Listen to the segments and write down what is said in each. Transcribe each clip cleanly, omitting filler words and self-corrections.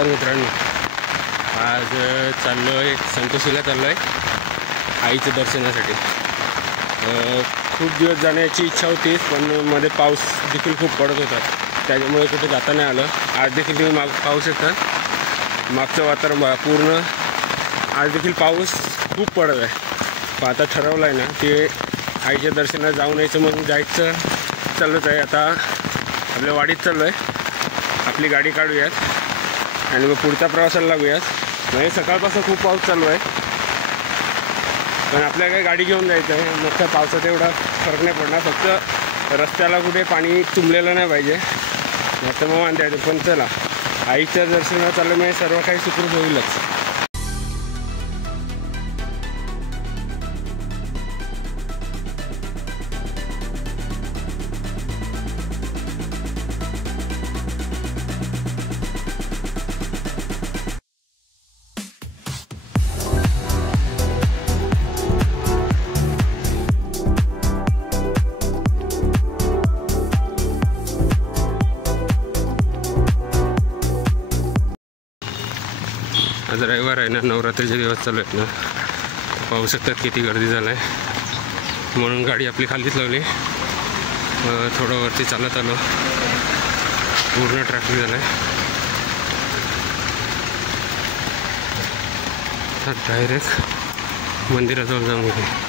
नमस्कार मित्रांनो, आज चाललो आहे संतोषीला, चाललो आहे आईच्या दर्शनासाठी। खूप दिवस जाण्याची इच्छा होती, पण मध्ये पाऊस देखील खूप पडत होता, त्याच्यामुळे कुठे जाता नाही आलं। आज देखील तुम्ही पाहू शकता मागचं वातावरण पूर्ण, आज देखील पाऊस खूप पडत आहे। पण आता ठरवलं आहे ना की आईच्या दर्शनाला जाऊन यायचं, म्हणून जायचं चाललोच आहे। आता आपल्या वाडीत चाललो आहे, आपली गाडी काढूयात आणि मग पुढच्या प्रवासाला लागूयात। म्हणजे सकाळपासून खूप पाऊस चालू आहे, पण आपल्याला काही गाडी घेऊन जायचं आहे। मग त्या पावसात एवढा फरक नाही पडणार, फक्त रस्त्याला कुठे पाणी तुंबलेलं नाही पाहिजे, नाही तर मग वांदे येते। पण चला, आईच्या दर्शनाला चाललं म्हणजे सर्व काही सुखरूप होईलच। आज रविवार आहे ना, नवरात्रीचे दिवस चालू आहेत ना, पाहू शकतात किती गर्दी झालं आहे। म्हणून गाडी आपली खालीच लावली, थोडं वरती चालत आलो, पूर्ण ट्रॅफिक झालं आहे। डायरेक्ट मंदिराजवळ जाऊन गेले।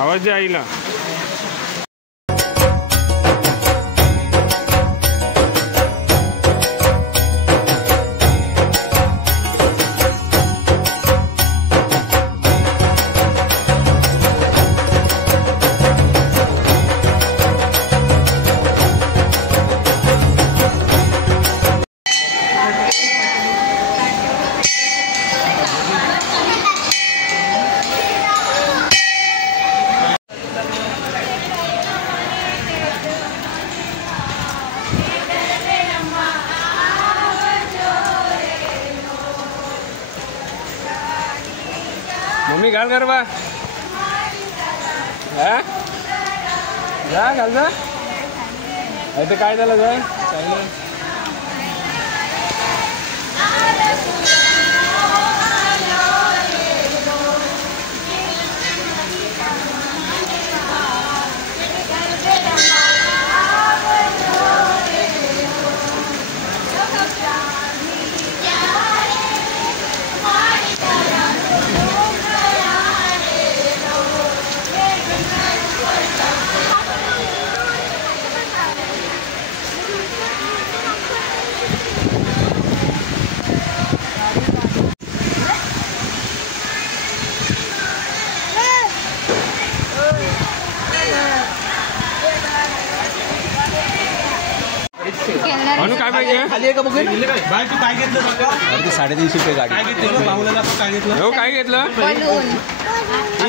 आवाज दे आईला। मम्मी घाल गरबा, जा घाल जा। इथे काय झालं जा काय पाहिजे? खाली आहे का बघू? बाय तू काय घेतलं? अरे ते 350 रुपये गाडी. काय घेतलं? बाहुला दाखव काय घेतलं? हो काय घेतलं?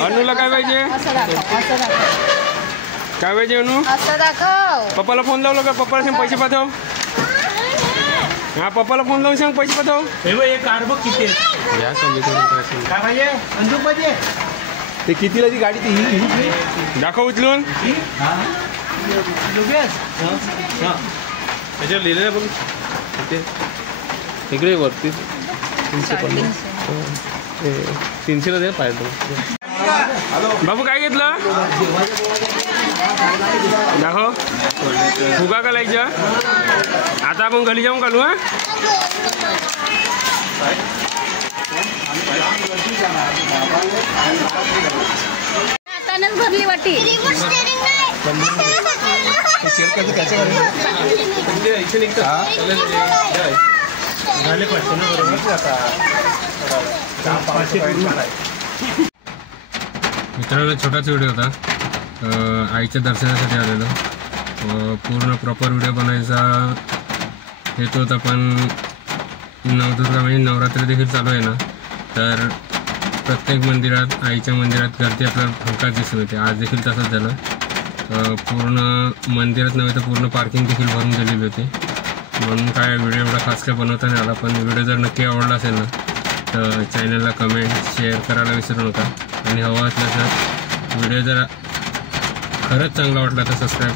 अनुला काय पाहिजे? असं दाखव. काय पाहिजे अनु? असं दाखव. पप्पाला फोन लावलं का? पप्पाला सांग पैसे पाठव. हा पप्पाला फोन लावून सांग पैसे पाठव. हे बघ एक कार बघ किती आहे. घ्या कमी करून पैसे. काय पाहिजे? बंदूक पाहिजे? ते कितीला ती गाडी ती ही? दाखव उचलून. त्याच्यावर लिहिलेलं बघ इकडे वरती 350. 300ला दे पाहिजे. बाबू काय घेतलं? दाखव. फुगा घालायच्या. आता आपण घरी जाऊन घालू. हा हातानंच भरली वाटी. झाले पाहिजे ना बरोबर. मित्रांनो छोटाच व्हिडिओ होता. आईच्या दर्शनासाठी आलेलो. पूर्ण प्रॉपर व्हिडिओ बनायचा हेतू होता, पण नवदुर्गा म्हणजे नवरात्री देखील चालू आहे ना, तर प्रत्येक मंदिरात आईच्या मंदिरात गर्दी आपल्याला हमखास दिसून येते. आज देखील तसंच झालं. पूर्ण मंदिरात नव्हे तर पूर्ण पार्किंग देखील भरून गेलेली होती. म्हणून काय व्हिडिओ एवढा खास काय बनवता नाही आला. पण व्हिडिओ जर नक्की आवडला असेल ना तर चॅनलला कमेंट शेअर करायला विसरू नका. आणि हवं असलं तर व्हिडिओ जर खरंच चांगला वाटला तर सबस्क्राईब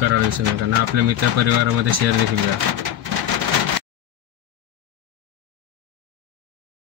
करायला विसरू नका. आणि आपल्या मित्रपरिवारामध्ये शेअर देखील करा.